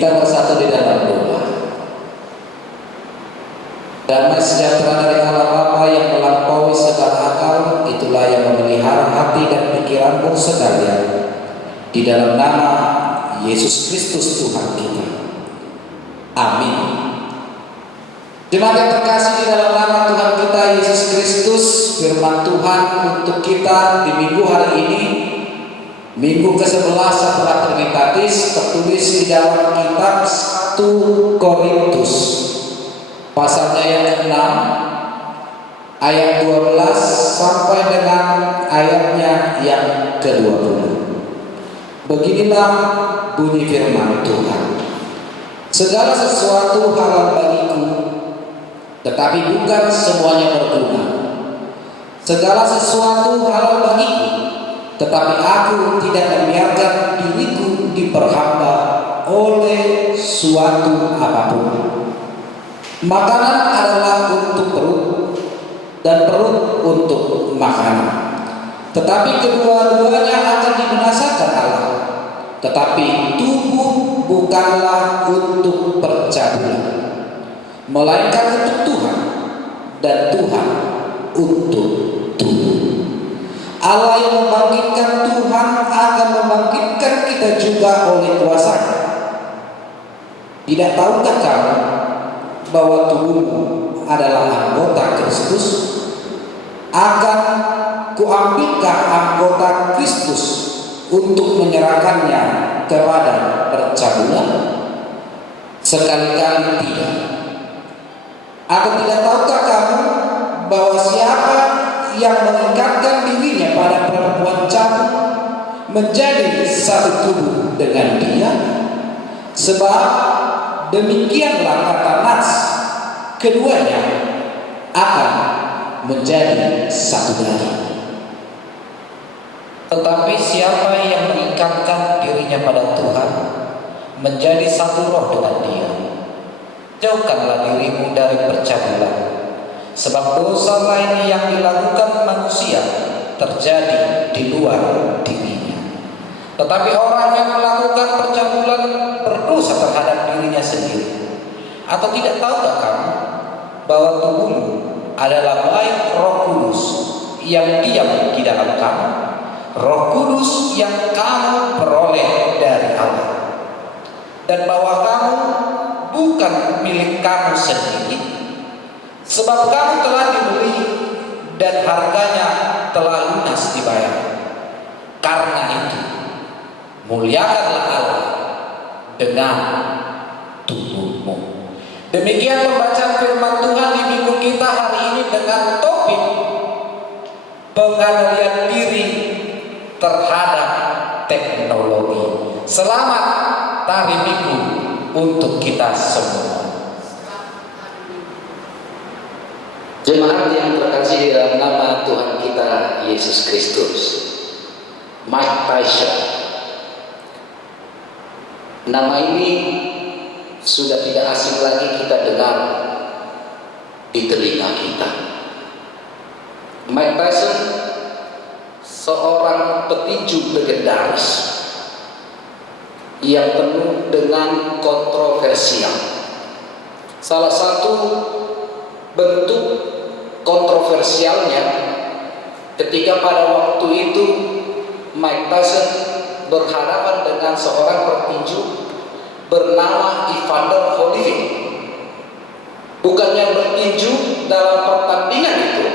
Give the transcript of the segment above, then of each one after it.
Kita bersatu di dalam doa. Damai sejahtera dari Allah Bapa yang melampaui segala akal, itulah yang memelihara hati dan pikiranmu sekalian, di dalam nama Yesus Kristus Tuhan kita. Amin. Jemaat yang terkasih, di dalam nama Tuhan kita Yesus Kristus, firman Tuhan untuk kita di minggu hari ini, minggu ke-11 setelah Trinitatis, tertulis di dalam kitab 1 Korintus pasalnya yang ke-6 ayat 12 sampai dengan ayatnya yang ke-20. Beginilah bunyi firman Tuhan. Segala sesuatu halal bagiku, tetapi bukan semuanya berguna. Segala sesuatu halal bagiku, tetapi aku tidak membiarkan diriku diperhamba oleh suatu apapun. Makanan adalah untuk perut, dan perut untuk makanan. Tetapi kedua-duanya akan dibinasakan Allah. Tetapi tubuh bukanlah untuk percabulan, melainkan untuk Tuhan, dan Tuhan untuk tubuh. Allah yang membangkitkan Tuhan akan membangkitkan kita juga oleh kuasa-Nya. Tidak tahukah kamu bahwa tubuhmu adalah anggota Kristus? Akan kuambilkah anggota Kristus untuk menyerahkannya kepada percabulan? Sekali-kali tidak. Atau tidak tahukah kamu bahwa siapa yang mengikatkan dirinya pada perempuan cabul menjadi satu tubuh dengan dia? Sebab demikianlah kata Nas, keduanya akan menjadi satu daging. Tetapi siapa yang mengikatkan dirinya pada Tuhan menjadi satu roh dengan Dia. Jauhkanlah dirimu dari percabulan, sebab dosa lain yang dilakukan manusia terjadi di luar dirinya. Tetapi orang yang melakukan percabulan berdosa terhadap dirinya sendiri. Atau tidak tahukah kamu bahwa tubuhmu adalah bait Roh Kudus yang diam di dalam kamu, Roh Kudus yang kamu peroleh dari Allah, dan bahwa kamu bukan milik kamu sendiri, sebab kamu telah dibeli dan harganya telah lunas dibayar. Karena itu muliakanlah Allah dengan tubuhmu. Demikian pembacaan firman Tuhan di minggu kita hari ini dengan topik pengendalian diri terhadap teknologi. Selamat Hari Minggu untuk kita semua. Jemaat yang terkasih dalam nama Tuhan kita Yesus Kristus, Mike Tyson. Nama ini sudah tidak asing lagi kita dengar di telinga kita. Mike Tyson seorang petinju legendaris yang penuh dengan kontroversial. Salah satu bentuk kontroversialnya ketika pada waktu itu Mike Tyson berhadapan dengan seorang petinju bernama Evander Holyfield. Bukannya bertinju dalam pertandingan itu,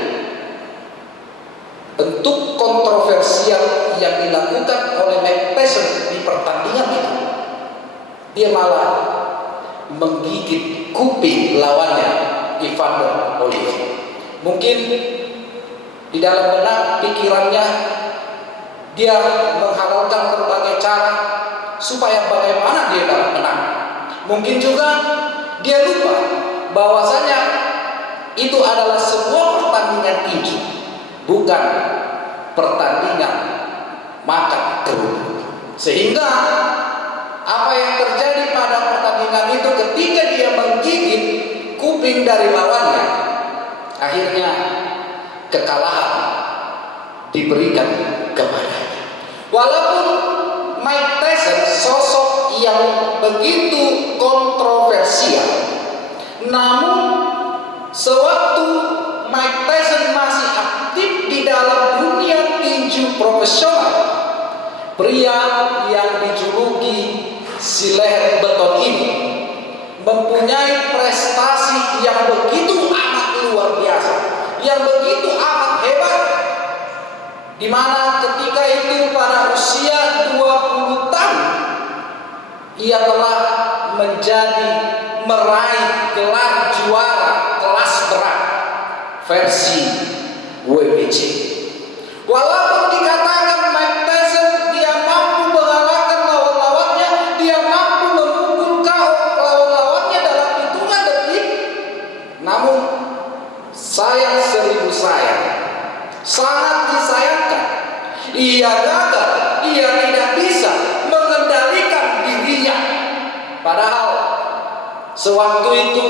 bentuk kontroversial yang dilakukan oleh Mike Tyson di pertandingan itu, dia malah menggigit kuping lawannya Evander Holyfield. Mungkin di dalam benak pikirannya dia menghalalkan berbagai cara supaya bagaimana dia dapat menang. Mungkin juga dia lupa bahwasanya itu adalah sebuah pertandingan tinju, bukan pertandingan makan kerupuk. Sehingga apa yang terjadi pada pertandingan itu ketika dia menggigit kuping dari lawannya, akhirnya kekalahan diberikan kepadanya. Walaupun Mike Tyson sosok yang begitu kontroversial. Namun sewaktu Mike Tyson masih aktif di dalam dunia tinju profesional, pria yang dijuluki si leher beton ini mempunyai prestasi yang begitu amat luar biasa, yang begitu amat hebat, di mana ketika itu pada usia 20 tahun ia telah meraih gelar juara kelas berat versi WBC. Walaupun dikatakan Mike Tyson dia mampu mengalahkan lawan-lawannya, dia mampu memukul KO lawan-lawannya dalam hitungan detik, namun sayang seribu sayang, sangat disayangkan, ia gagal, ia tidak bisa mengendalikan dirinya. Padahal sewaktu itu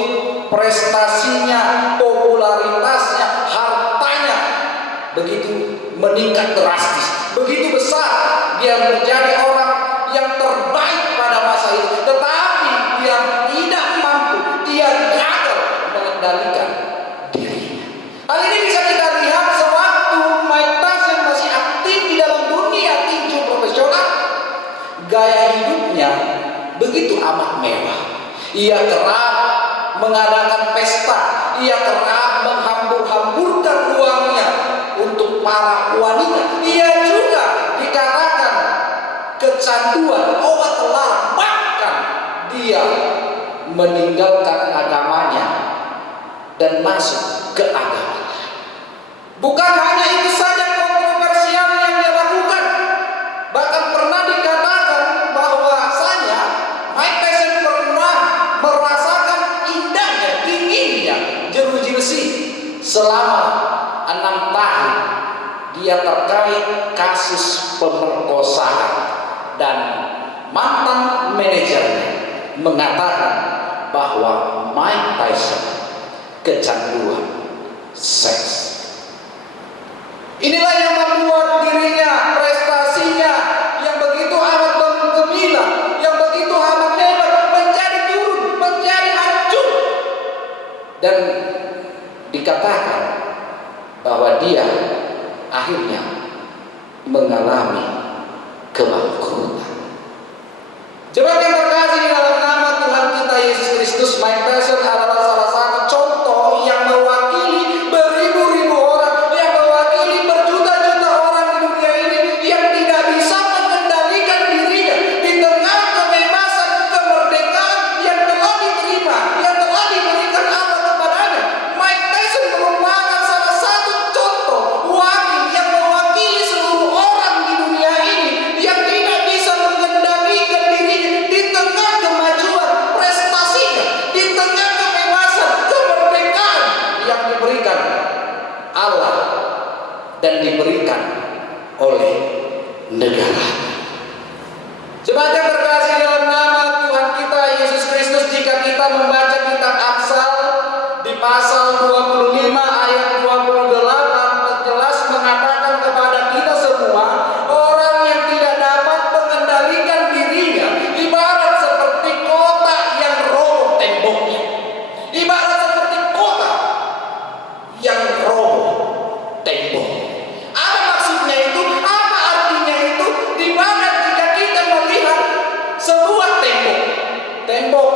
prestasinya, popularitasnya, hartanya begitu meningkat drastis, begitu besar, dia menjadi orang yang terbaik pada masa itu. Tetapi dia tidak mampu, dia gagal mengendalikan dirinya. Hal ini bisa kita lihat sewaktu Mike Tyson masih aktif di dalam dunia tinju profesional. Gaya hidupnya begitu amat mewah. Ia kerap mengadakan pesta, ia kerap menghambur-hamburkan uangnya untuk para wanita. Ia juga dikatakan kecanduan obat terlarang, bahkan dia meninggalkan agamanya dan masuk ke agama. Bukan hanya itu saja kontroversial yang dia lakukan, bahkan pernah dikatakan bahwasanya Mike Tyson pernah merasakan indahnya, dinginnya jeruji besi selama 6 tahun. Dia terkait kasus pemerkosaan dan mantan manajernya mengatakan bahwa Mike Tyson kecanduan seks. Inilah yang membuat dirinya, prestasinya yang begitu amat menggemilang, yang begitu amat hebat, menjadi turun, menjadi hancur. Dan dikatakan bahwa dia akhirnya mengalami kebangkrutan. Jemaat yang terkasih di dalam nama Tuhan kita Yesus Kristus, Mike Tyson adalah salah satu contoh yang mewakili beribu-ribu orang, yang mewakili berjuta-juta orang di dunia ini yang tidak bisa mengendalikan dirinya di tengah kebebasan, kemerdekaan yang telah diterima, yang telah diberikan Allah kepadanya. Mike Tyson merupakan salah satu contoh wakil yang mewakili seluruh orang di dunia ini yang tidak bisa mengendalikan dirinya di tengah kemajuan prestasinya, di tengah kebebasan, kemerdekaan yang diberikan Allah dan diberikan oleh negara. Jemaat yang terkasih dalam nama Tuhan kita Yesus Kristus, jika kita membaca kitab Amsal di pasal 25 ayat 28 jelas mengatakan kepada kita semua, orang yang tidak dapat mengendalikan dirinya ibarat seperti kota yang roboh temboknya. Ibarat seperti kota yang roboh tembok. Apa maksudnya itu? Apa artinya itu? Di mana jika kita melihat sebuah tembok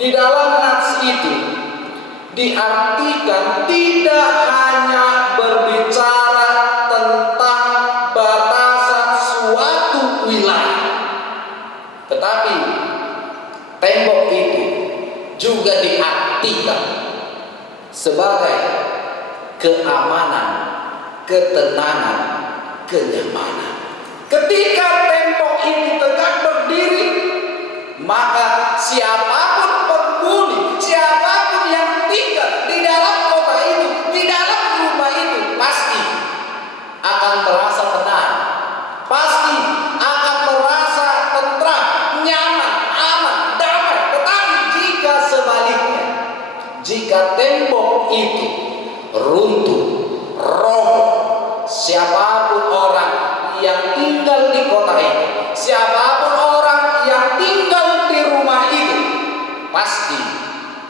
di dalam nats itu diartikan tidak hanya berbicara tentang batasan suatu wilayah, tetapi tembok itu juga diartikan sebagai keamanan, ketenangan, kenyamanan. Ketika tembok ini tegak berdiri, maka siapapun penghuni, siapapun yang tinggal di dalam kota itu, di dalam rumah itu, pasti akan merasa tenang, pasti akan merasa tentram, nyaman, aman, damai. Tetapi jika sebaliknya, jika tembok itu runtuh, roboh, siapapun orang yang tinggal di kota itu, siapapun orang yang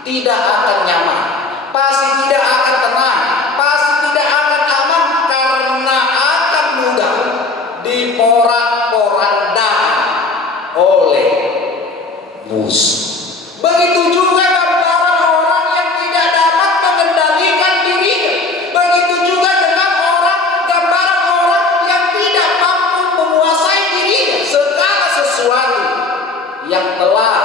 tidak akan nyaman, pasti tidak akan tenang, pasti tidak akan aman, karena akan mudah diporak-porandakan oleh musuh. Begitu juga gambaran orang yang tidak dapat mengendalikan dirinya. Begitu juga dengan gambaran orang yang tidak mampu menguasai dirinya. Segala sesuatu yang telah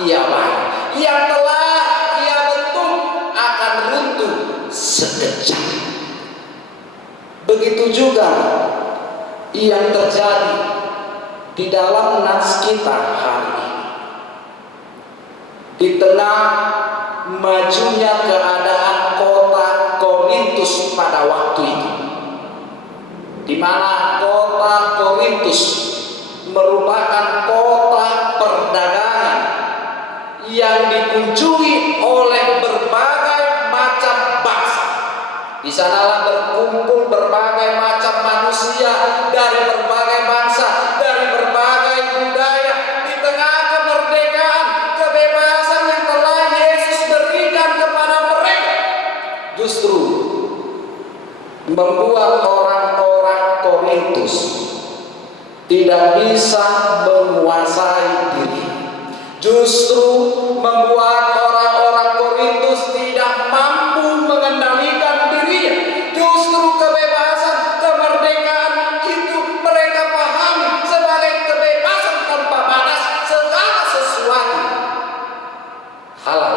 ia bangun, yang telah ia bentuk, akan runtuh sekejap. Begitu juga yang terjadi di dalam nats kita hari ini. Di tengah majunya keadaan kota Korintus pada waktu itu, di mana kota Korintus merupakan kota perdagangan yang dikunjungi oleh berbagai macam bangsa. Di sanalah berkumpul berbagai macam manusia dari berbagai bangsa, dari berbagai budaya. Di tengah kemerdekaan, kebebasan yang telah Yesus berikan kepada mereka, justru membuat orang-orang Korintus tidak bisa menguasai diri. Justru membuat orang-orang Korintus tidak mampu mengendalikan dirinya. Justru kebebasan, kemerdekaan itu mereka pahami sebagai kebebasan tanpa batas. Segala sesuatu halal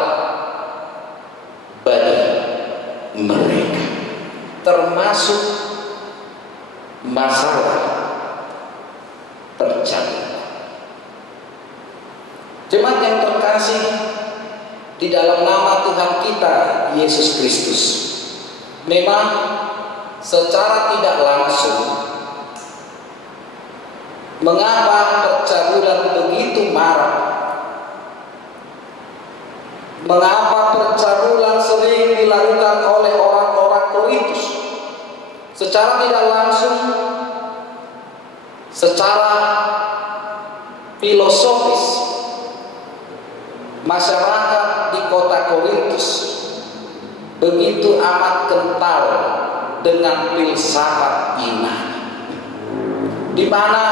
bagi mereka, termasuk masalah percabulan. Jemaat yang terkasih di dalam nama Tuhan kita Yesus Kristus, memang secara tidak langsung mengapa percabulan begitu marak, mengapa percabulan sering dilakukan oleh orang-orang Korintus. Secara tidak langsung, secara filosofis, masyarakat di kota Korintus begitu amat kental dengan filsafat Yunani, di mana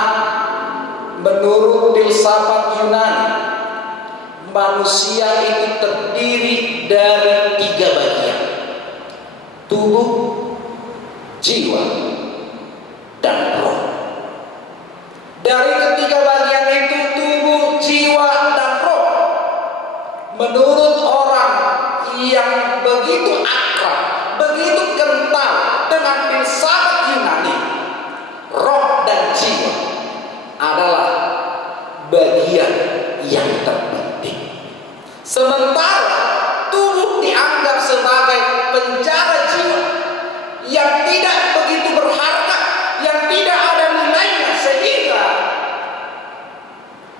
menurut filsafat Yunani manusia itu terdiri dari 3 bagian: tubuh, jiwa, dan roh. Dari ketiga bagian itu, tubuh, jiwa, dan roh, menurut orang yang begitu akrab, begitu kental dengan filsafat Yunani, roh dan jiwa adalah bagian yang terpenting. Sementara tubuh dianggap sebagai penjara jiwa yang tidak begitu berharga, yang tidak ada nilainya, sehingga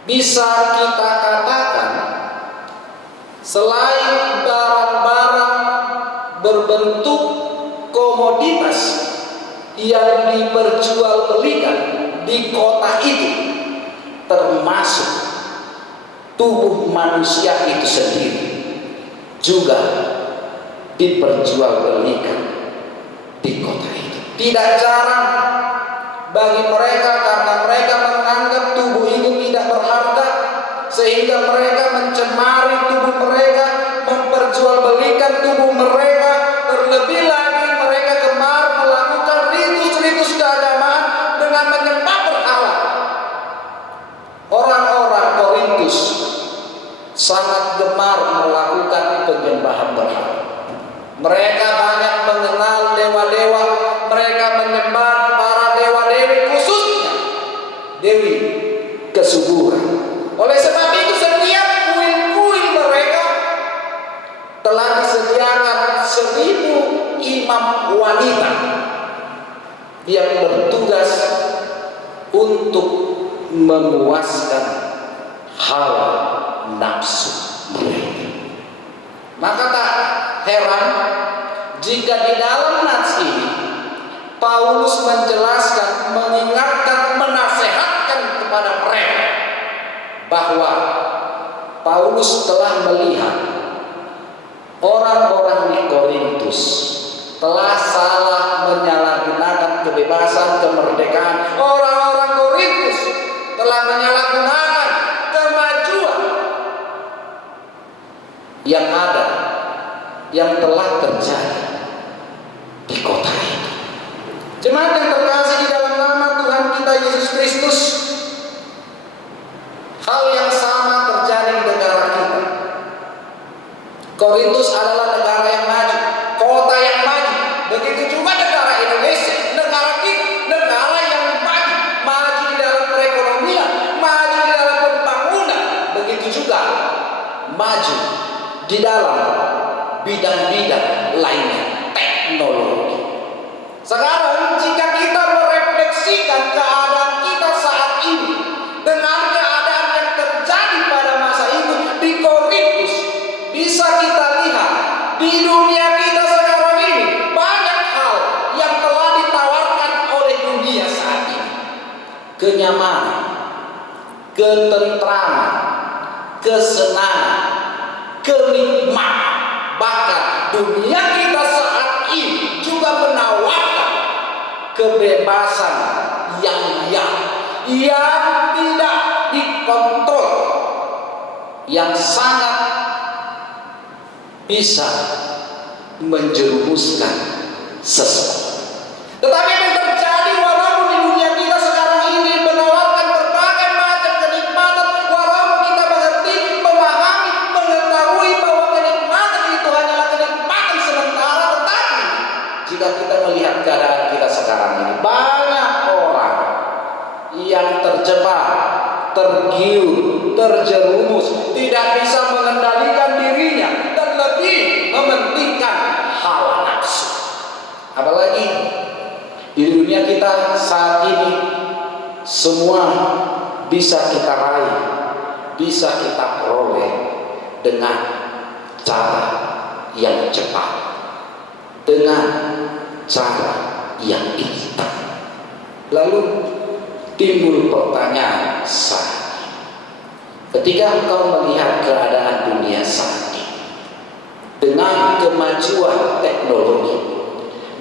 bisa kita katakan selain barang-barang berbentuk komoditas yang diperjualbelikan di kota itu, termasuk tubuh manusia itu sendiri juga diperjualbelikan di kota itu. Tidak jarang bagi mereka, karena mereka menganggap tubuh itu tidak berharga, sehingga mereka mencemari tubuh mereka, memperjualbelikan tubuh mereka. Terlebih lagi mereka gemar melakukan ritus-ritus keagamaan dengan menyembah berhala. Orang-orang Korintus sangat gemar melakukan penyembahan berhala. Mereka banyak mengenal dewa-dewa, mereka menyembah para dewa-dewi, khususnya dewi kesuburan. Oleh sebab itu, setiap kuil-kuil mereka telah disediakan 1000 imam wanita yang bertugas untuk memuaskan hawa nafsu mereka. Maka tak heran jika di dalam nats ini Paulus menjelaskan, mengingatkan, menasehatkan kepada mereka bahwa Paulus telah melihat orang-orang di Korintus telah salah menyalahgunakan kebebasan kemerdekaan. Orang-orang Korintus telah menyalahgunakan kemajuan yang ada, yang telah terjadi di kota ini. Jemaat yang terkasih di dalam nama Tuhan kita Yesus Kristus, hal yang sama terjadi di negara kita. Korintus adalah negara yang maju, kota yang maju. Begitu juga negara Indonesia, negara kita, negara yang maju, maju di dalam perekonomian, maju di dalam pembangunan. Begitu juga maju di dalam bidang-bidang lainnya, teknologi. Sekarang jika kita merefleksikan keadaan kita saat ini dengan keadaan yang terjadi pada masa itu di Korintus, bisa kita lihat di dunia kita sekarang ini banyak hal yang telah ditawarkan oleh dunia saat ini. Kenyamanan, ketentraman, kesenangan, kenikmatan. Bahkan dunia kita saat ini juga menawarkan kebebasan yang tidak dikontrol, yang sangat bisa menjerumuskan seseorang. Tetapi yang terjadi walaupun di dunia kita sekarang ini menawarkan berbagai macam kenikmatan, walaupun kita mengerti, memahami, mengetahui bahwa kenikmatan itu hanyalah kenikmatan sementara, tetapi jika kita melihat keadaan kita sekarang ini, banyak orang yang terjebak, tergiur, terjerumus, tidak bisa mengendalikan dirinya dan lebih mementingkan hawa nafsu. Apalagi di dunia kita saat ini, semua bisa kita raih, bisa kita peroleh dengan cara yang cepat, dengan cara yang instan. Lalu timbul pertanyaan saat ini, ketika engkau melihat keadaan dunia saat ini dengan kemajuan teknologi,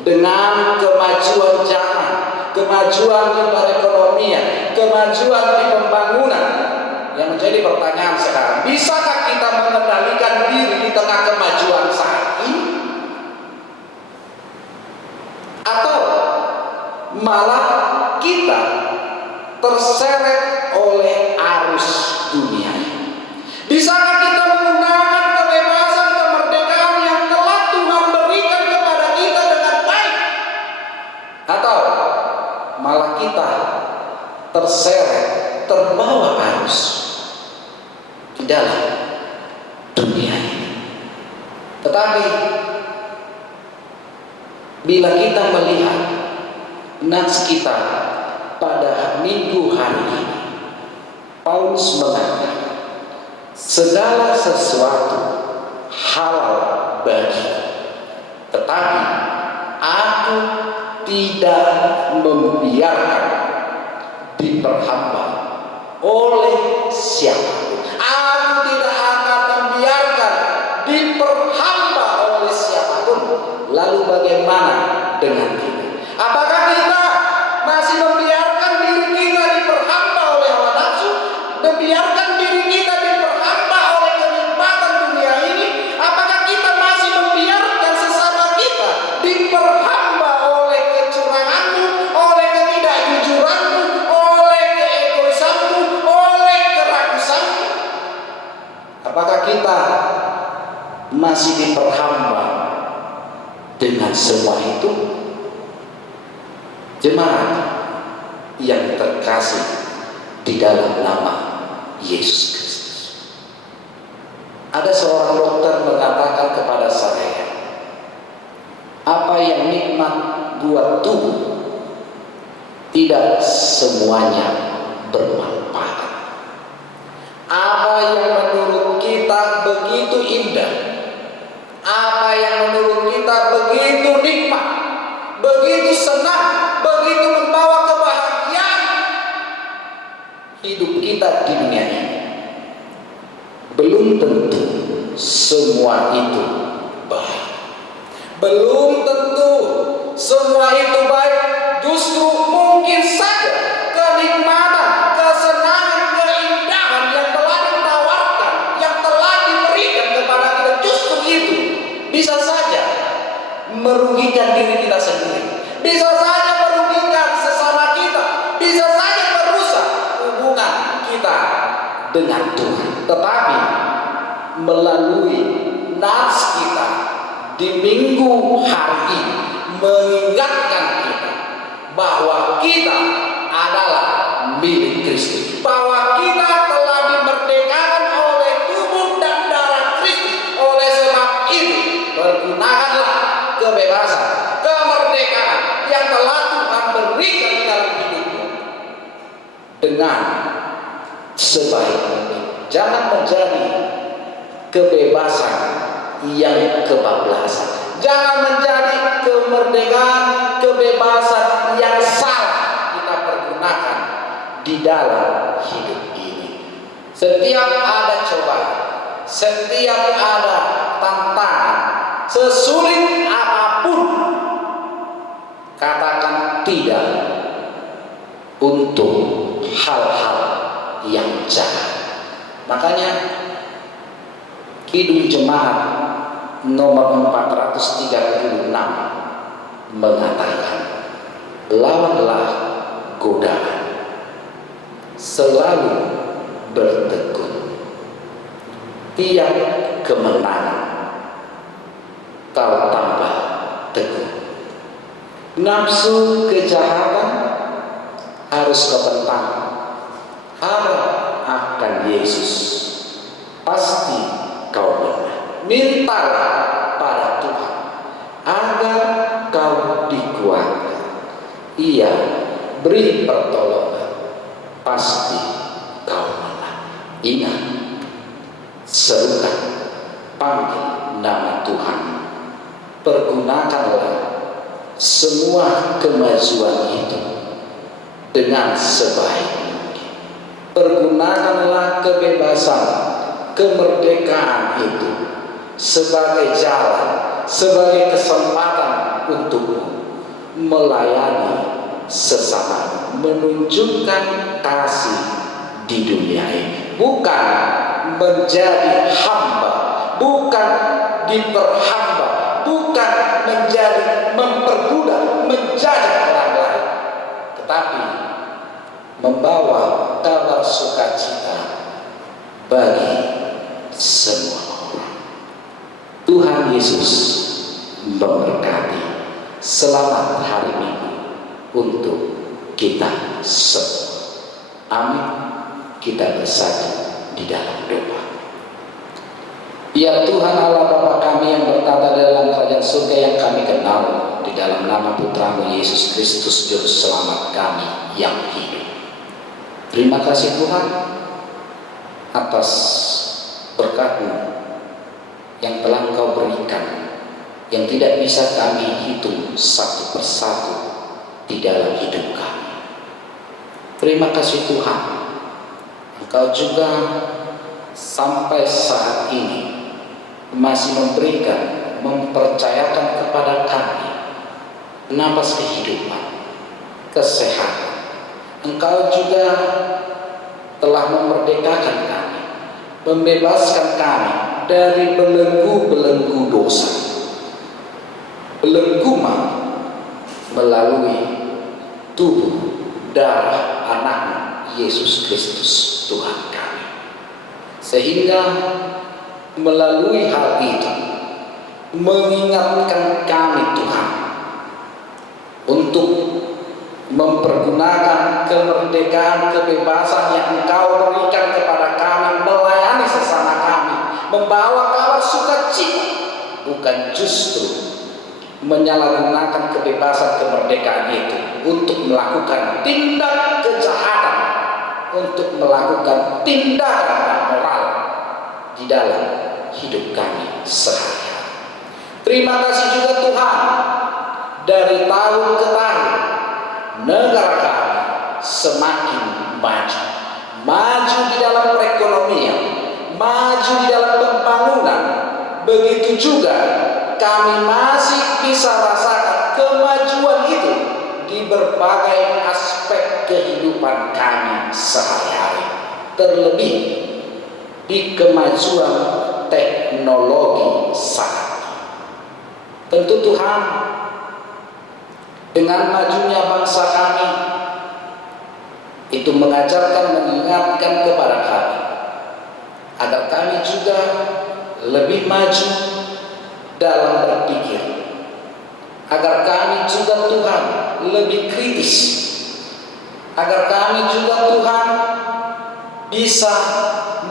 dengan kemajuan zaman, kemajuan di perekonomian, kemajuan di pembangunan, yang menjadi pertanyaan sekarang, bisakah kita mengendalikan diri di tengah kemajuan saat ini? Atau malah kita terseret oleh arus dunia? Bisakah kita menggunakan kebebasan kemerdekaan yang telah Tuhan berikan kepada kita dengan baik? Atau malah kita terseret, terbawa arus di dalam dunia ini? Tetapi bila kita melihat nats kita pada minggu hari ini, Paulus mengatakan segala sesuatu halal bagi, tetapi aku tidak membiarkan diperhamba oleh siapapun. Aku tidak akan membiarkan diperhamba oleh siapapun. Lalu bagaimana dengan kita? Apakah kita masih membiarkan diri kita diperhamba oleh hawa nafsu, membiarkan diri kita diperhamba oleh kenikmatan dunia ini? Apakah kita masih membiarkan sesama kita diperhamba oleh kecuranganmu, oleh ketidakjujuranmu, oleh keegoisanmu, oleh kerakusanmu? Apakah kita masih diperhamba dengan semua itu? Jemaat yang terkasih di dalam nama Yesus Kristus, ada seorang dokter mengatakan kepada saya, apa yang nikmat buat tubuh tidak semuanya bermanfaat. Apa yang menurut kita begitu indah, apa yang menurut kita begitu nikmat, begitu senang, begitu membawa kebahagiaan hidup kita di dunia ini, belum tentu semua itu Belum tentu semua itu baik. Justru mungkin saja kenikmatan, kesenangan, keindahan yang telah ditawarkan, yang telah diberikan kepada kita, justru itu bisa saja merugikan diri kita sendiri, bisa saja merugikan sesama kita, bisa saja merusak hubungan kita dengan Tuhan. Tetapi melalui nats kita di minggu hari ini mengingatkan kita bahwa kita adalah milik Kristus, bahwa kita telah dimerdekakan oleh tubuh dan darah Kristus. Oleh sebab itu, pergunakanlah kebebasan, kemerdekaan yang telah Tuhan berikan dalam hidupmu dengan sebaik mungkin. Jangan menjadi kebebasan yang kebablasan. Jangan menjadi kemerdekaan, kebebasan yang salah kita pergunakan di dalam hidup ini. Setiap ada cobaan, setiap ada tantangan, sesulit apapun, katakan tidak untuk hal-hal yang jahat. Makanya Kidung Jemaat nomor 436 mengatakan, lawanlah godaan, selalu bertekun, tiap kemenangan kau tambah teguh. Nafsu kejahatan harus kau tentang. Harap akan Yesus, pasti kau menang. Mintalah pada Tuhan agar kau dikuatkan. Ia beri pertolongan, pasti kau menang. Ingat, serukan, panggil nama Tuhan. Pergunakanlah semua kemajuan itu dengan sebaik mungkin. Pergunakanlah kebebasan, kemerdekaan itu sebagai jalan, sebagai kesempatan untukmu melayani sesama, menunjukkan kasih di dunia ini. Bukan menjadi hamba, bukan diperhamba, bukan menjadi memperbudak, menjadi orang lain, tetapi membawa kabar sukacita bagi semua orang. Tuhan Yesus memberkati. Selamat hari Minggu untuk kita semua. Amin. Kita bersatu di dalam doa. Ya Tuhan Allah Bapa kami yang bertata dalam kerajaan surga yang kami kenal, di dalam nama Putramu Yesus Kristus Juru Selamat kami yang hidup. Terima kasih Tuhan atas berkat-Mu yang telah Engkau berikan, yang tidak bisa kami hitung satu persatu di dalam hidup kami. Terima kasih Tuhan, Engkau juga sampai saat ini masih memberikan, mempercayakan kepada kami napas kehidupan, kesehatan. Engkau juga telah memerdekakan kami, membebaskan kami dari belenggu-belenggu dosa, belenggu melalui tubuh darah anak Yesus Kristus Tuhan kami. Sehingga melalui hal itu mengingatkan kami Tuhan untuk mempergunakan kemerdekaan, kebebasan yang Engkau berikan kepada kami, melayani sesama kami, membawa kabar sukacita, bukan justru menyalahgunakan kebebasan kemerdekaan itu untuk melakukan tindak kejahatan, untuk melakukan tindakan moral di dalam hidup kami sehari-hari. Terima kasih juga Tuhan, dari tahun ke tahun negara kami semakin maju di dalam perekonomian, maju di dalam pembangunan. Begitu juga kami masih bisa rasakan kemajuan itu di berbagai aspek kehidupan kami sehari-hari. Terlebih di kemajuan teknologi saat ini. Tentu Tuhan dengan majunya bangsa kami itu mengajarkan, mengingatkan kepada kami agar kami juga lebih maju dalam berpikir, agar kami juga Tuhan lebih kritis, agar kami juga Tuhan bisa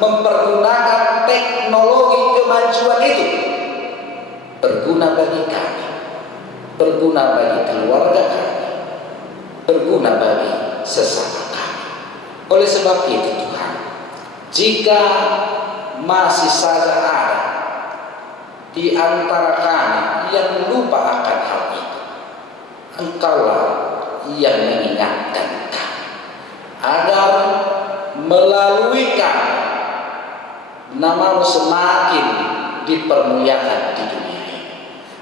mempergunakan teknologi kemajuan itu berguna bagi kami, berguna bagi keluarga kami, berguna bagi sesama kami. Oleh sebab itu Tuhan, jika masih saja ada di antara kami yang lupa akan hal itu, Engkaulah yang mengingatkan kami agar melalui kami Namamu semakin dipermuliakan di dunia ini,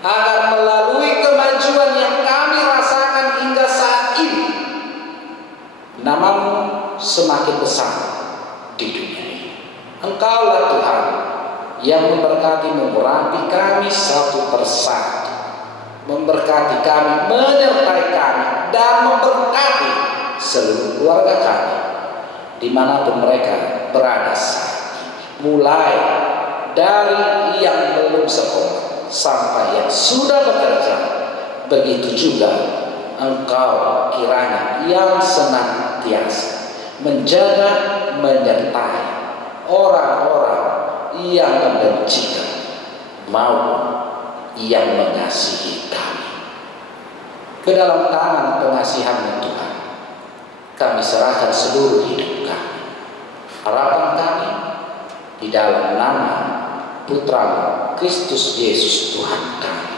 agar melalui kemajuan yang kami rasakan hingga saat ini Namamu semakin besar di dunia ini. Engkaulah Tuhan yang memberkati, memberkati kami satu persatu, memberkati kami, menyertai kami, dan memberkati seluruh keluarga kami dimanapun mereka berada saat ini. Mulai dari yang belum sekolah sampai yang sudah bekerja, begitu juga Engkau kiranya yang senantiasa menjaga, menyertai orang-orang yang membenci maupun yang mengasihi kami. Ke dalam tangan pengasihan-Mu Tuhan, kami serahkan seluruh hidup kami. Harapan kami di dalam nama Putra Kristus Yesus Tuhan kami.